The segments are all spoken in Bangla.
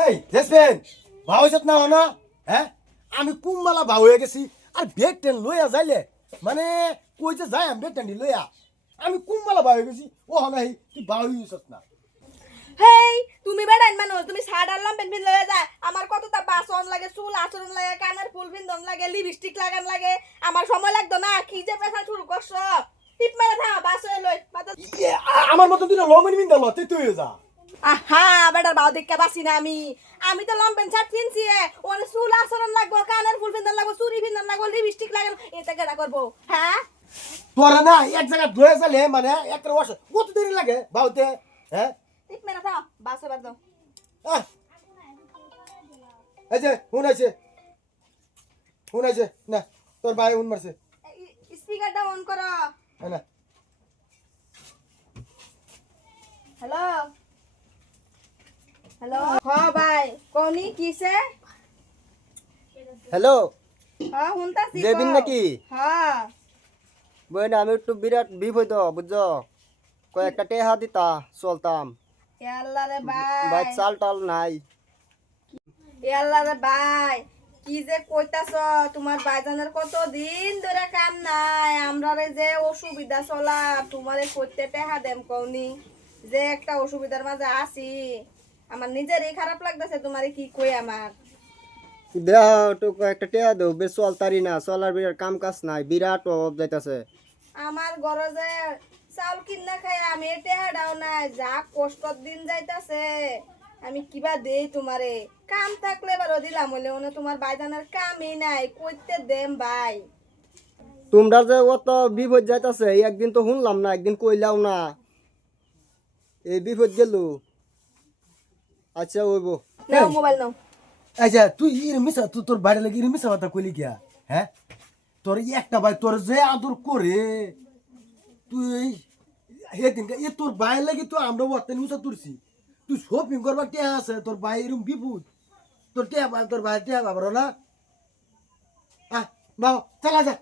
এই জেসমিন ভাও হইছত না হন হ্যাঁ আমি কুম্বালা ভাও হয়ে গেছি আর বেগ টেন লইয়া যাইলে মানে কই যে যাই আমি বেগ টেন লইয়া আমি কুম্বালা ভাও হয়ে গেছি ও হনাই তুই ভাও হইছত না হেই তুমি বেড়াইন মানুষ তুমি শার্ট আর লম্পেন পিন লয়ে যায় আমার কতটা বাসন লাগে চুল আচরণ লাগে কানের ফুল পিন্দন লাগে লিপস্টিক লাগান লাগে আমার সময় লাগতো না কি যে পেশা শুরু করছো টিপ মেরে থামা বাস হয়ে লই আমার মতো তুই লঙ্গনি মিন দাও তুই তুই যা আহা বেটার বাউ দেখতে বাসি না আমি তো লম্পেন শার্ট কিনছি ওনে চুল আচরণ লাগবো কানের ফুল পিন্দন লাগবো চুরি পিন্দন লাগবো লিপস্টিক লাগান এটা কেডা করবো হ্যাঁ তোরা না এক জায়গা ধুয়ে যালে মানে একটা ওয়াশ কত দেরি লাগে ভাওতে হ্যাঁ টিপ মেরে থামা বাস এবার দাও এই যে হুন আছে না তোর ভাই হুন মারছে স্পিকারটা অন করো না হ্যালো হ্যালো হ্যাঁ ভাই কোনি কিসে হ্যালো হ্যাঁ হুনতাছি জেবিন নাকি হ্যাঁ বইন আমি একটু বিরাট বিপদ বুঝছো কয়েকটা টেহা দিতা চলতাম আল্লাহ রে ভাই ভাই চাল টাল নাই আল্লাহ রে ভাই কি যে কইতাছ তোমার ভাইজানের কত দিন ধরে কাম নাই আমরা রে যে অসুবিধা চলা তোমারে কইতে টেহা দেম কওনি যে একটা অসুবিধার মাঝে আছি আমার নিজেরই খারাপ লাগতেছে তোমারে কি কই আমার দেহ তো কয়েকটা টেহা দেও বেশ চলতারি না চলার বিরাট কাম কাজ নাই বিরাট অভাব যাইতাছে আমার ঘরে যে চাউল কিনা খাই আমি টেহাটাও নাই যা কষ্টর দিন যাইতাছে আমি কিবা দেই তোমারে কাম থাকলে এবারও দিলাম হইলে ওনে তোমার ভাইজানের কামই নাই কইতে দেম ভাই তোমরা যে অত বিপদ যাইতাছে একদিন তো শুনলাম না একদিন কইলাও না এই বিপদ গেল আচ্ছা ওইব নাও মোবাইল নাও আচ্ছা তুই মিশা তুই তোর বাইরে লাগে মিশা কথা কইলি কিয়া হ্যাঁ তোর একটা ভাই তোর যে আদর করে তুই হেদিন এ তোর বাইরে লাগে তো আমরা ওয়াতে মিশা তুলছি তুই শপিং করবার কে আছে তোর ভাই এরকম বিপুদ তোর কে তোর ভাই কে বাবার না বাবা চালা যা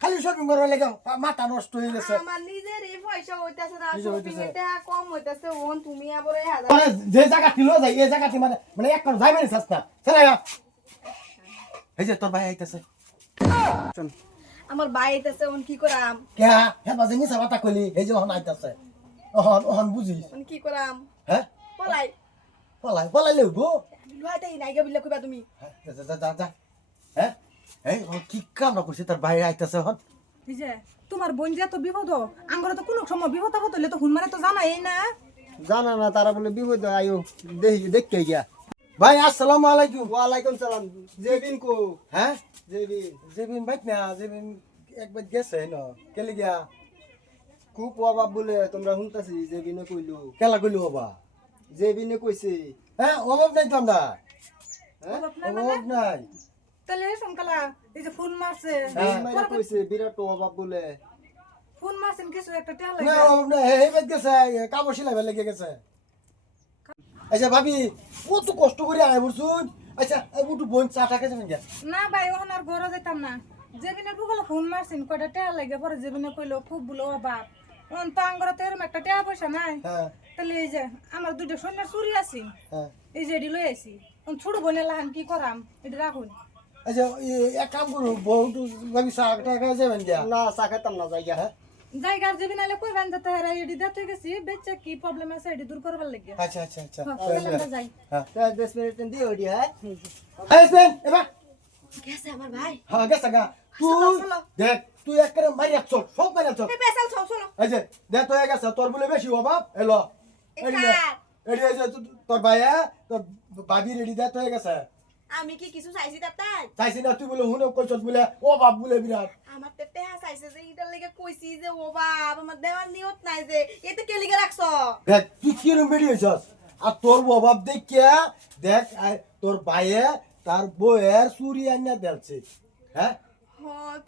খালি শপিং করবার লাগে মাথা নষ্ট হয়ে গেছে আমার নিজেরই পয়সা হইতাছে না নিজে শপিং হইতাছে। এ টাকা কম হইতাছে ওন তুমি আবার এই হাজার মানে যে জায়গা ছিল যাই এই জায়গাতে মানে মানে এক যাই মানে সস্তা চালা যা এই যে তোর ভাই আইতাছে আমার ভাই হইতাছে ওন কি করাম কে হ্যাঁ বাজে মিশা কথা কইলি এই যে ওহন আইতাছে ওহন বুঝিস ওন কি করাম হ্যাঁ পলাই পলাই লেবো লুহাইতে নাইগা বিল্লা কইবা তুমি যা যা যা যা হ্যাঁ এই ও কি কাম না করছে তার বাইরে আইতাছে হন এই যে তোমার বোন যে তো বিপদ আঙ্গরে তো কোনো সময় বিপদ আপদ হলে তো হুনমারে তো জানাই না জানা না তারা বলে বিপদ আয়ো দেখতে গিয়া ভাই আসসালামু আলাইকুম ওয়ালাইকুম সালাম জেবিন কো হ্যাঁ জেবিন জেবিন বাইক না জেবিন একবার গেছে ন কেলে গিয়া খুব অভাব বলে তোমরা শুনতাছি জেবিনে কইলো কেলা কইলো বাবা জেবিনে কইছে হ্যাঁ অভাব নাই তো আমরা হ্যাঁ অভাব নাই তাহলে সংকালা এই যে ফোন মারছে হ্যাঁ। মাইরা কইছে বিরাট অভাব বলে ফোন মারছেন কিছু একটা টেল না অভাব নাই এই বাইক গেছে কাপড় সিলাইবার লেগে গেছে আচ্ছা ভাবি কত কষ্ট করে আয় বলছুন আচ্ছা একটু বোন চা টাকা যাবেন গিয়া না ভাই ওখানে আর ঘরে যাইতাম না যেবিনে গুগল ফোন মারছেন কয়টা টেল লাগে পরে যেবিনে কইলো খুব বলো অভাব ওন তো আঙ্গরে তো এরকম একটা টেয়া পয়সা নাই হ্যাঁ তাহলে এই যে আমার দুইটা সৈন্যের চুরি আছে হ্যাঁ এই যে এটি লই আইছি ছোট বোনের লাহান কি করাম এটি রাখুন আচ্ছা এক কাম করু বহু ভাবি চা টাকা যাবেন গিয়া না চাকাইতাম না জায়গা হ্যাঁ জায়গার যেবিন আলে কই বান যেতে হেরা এটি দেখতে গেছি বেচ্চা কি প্রবলেম আছে এটি দূর করবার লাগে আচ্ছা আচ্ছা আচ্ছা যাই হ্যাঁ 10 মিনিট দিও ওডি হ্যাঁ আইসেন এবা গেছে আমার ভাই হ্যাঁ গেছে গা চলো, তুই চলো। দেখ তুই একবারে মারিয়া চল সব মারিয়া চল এই পেছাল ছও চলো এই যে দেখ তো হয়ে গেছে তোর বলে বেশি অভাব এলো এডি এডি এই যে তোর ভাইয়া তোর ভাবি রেডি দেখ তো হয়ে গেছে আমি কি কিছু চাইছি তাই চাইছি না তুই বলে হুনে কইছস বলে অভাব বলে বিরাট আমার তো টেহা চাইছে যে এটার লেগে কইছি যে ও বাপ আমার দেওয়ার নিয়ত নাই যে এতে কে লিগে রাখছো দেখ তুই কিরম বেরিয়ে হইছস আর তোর অভাব দেখিয়া দেখ তোর ভাইয়ে তার বউয়ের চুরি আনিয়া দেলছে হ্যাঁ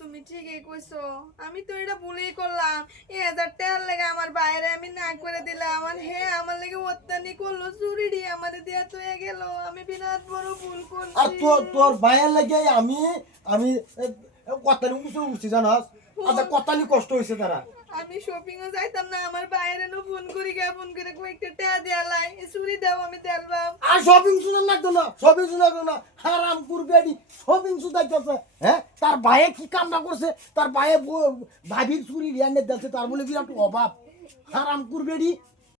তুমি ঠিকই কইছো আমি তো এটা ভুলেই করলাম 1000 টাকার লেগে আমার বাইরে আমি না করে দিলাম আর আমার লেগে অত্যানি করলো চুরি দিয়ে আমারে দিয়া তো গেল আমি বিরাট বড় ভুল আর করছি তোর ভাইয়ের লাগে আমি আমি কথানি উঠছি জানাস আচ্ছা কথানি কষ্ট হয়েছে তারা আমি শপিংও যাইতাম না আমার বাইরে নো ফোন করি কয়েকটা টাকা দেয়ালাই চুরি দাও আমি দেলবাম আর শপিং শুনার লাগতো না, শপিং শোনা না, হারাম কুরবেডি শপিং শুধাইতেছে। হ্যাঁ, তার ভাইয়ে কি কামনা করছে, তার ভাইয়ে ভাবির চুরি রিয়ানের দিচ্ছে, তার বলে বিরাট অভাব। হারাম কুরবেডি